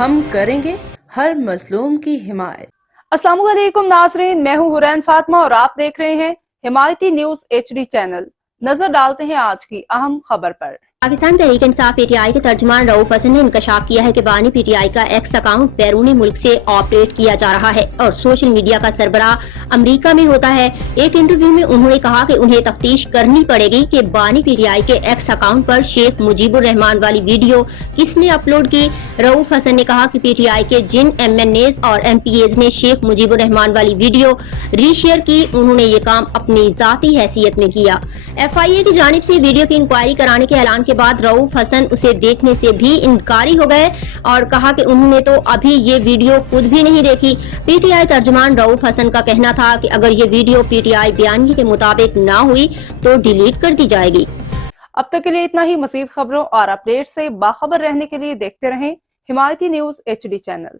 ہم کریں گے ہر مظلوم کی حمایت۔ السلام علیکم ناظرین، میں ہوں حرین فاطمہ اور آپ دیکھ رہے ہیں حمایتی نیوز HD چینل۔ نظر ڈالتے ہیں آج کی اہم خبر پر۔ Pakistan Tehreek Insaf P T I کے ترجمان رؤف حسن نے انکشاف کیا ہے کہ بانی پی ٹی آئی کا ایکس اکاؤنٹ بیرونی ملک سے آپریٹ کیا جا رہا ہے اور سوشل میڈیا کا سربراہ امریکہ میں ہوتا ہے۔ ایک انٹرویو میں انہوں نے کہا کہ انہیں تفتیش کرنی پڑے گی کہ بانی پی ٹی آئی کے ایکس اکاؤنٹ پر شیخ مجیب الرحمان والی ویڈیو کس نے اپلوڈ کی۔ رؤف حسن نے کہا کہ پی ٹی آئی کے جن MNAs اور MPAs نے شیخ مجیب الرحمان والی ویڈیو ری شیئر کی، انہوں نے یہ کام اپنی ذاتی حیثیت میں کیا۔ FIA کی جانب سے ویڈیو کی انکوائری کرانے کے اعلان کے بعد رؤف حسن اسے دیکھنے سے بھی انکاری ہو گئے اور کہا کہ انہوں نے تو ابھی یہ ویڈیو خود بھی نہیں دیکھی۔ پی ٹی آئی ترجمان رؤف حسن کا کہنا تھا کہ اگر یہ ویڈیو پی ٹی آئی بیانیے کے مطابق نہ ہوئی تو ڈیلیٹ کر دی جائے گی۔ اب تک کے لیے اتنا ہی۔ مزید خبروں اور اپڈیٹ سے باخبر رہنے کے لیے دیکھتے رہیں حمایتی نیوز HD چینل۔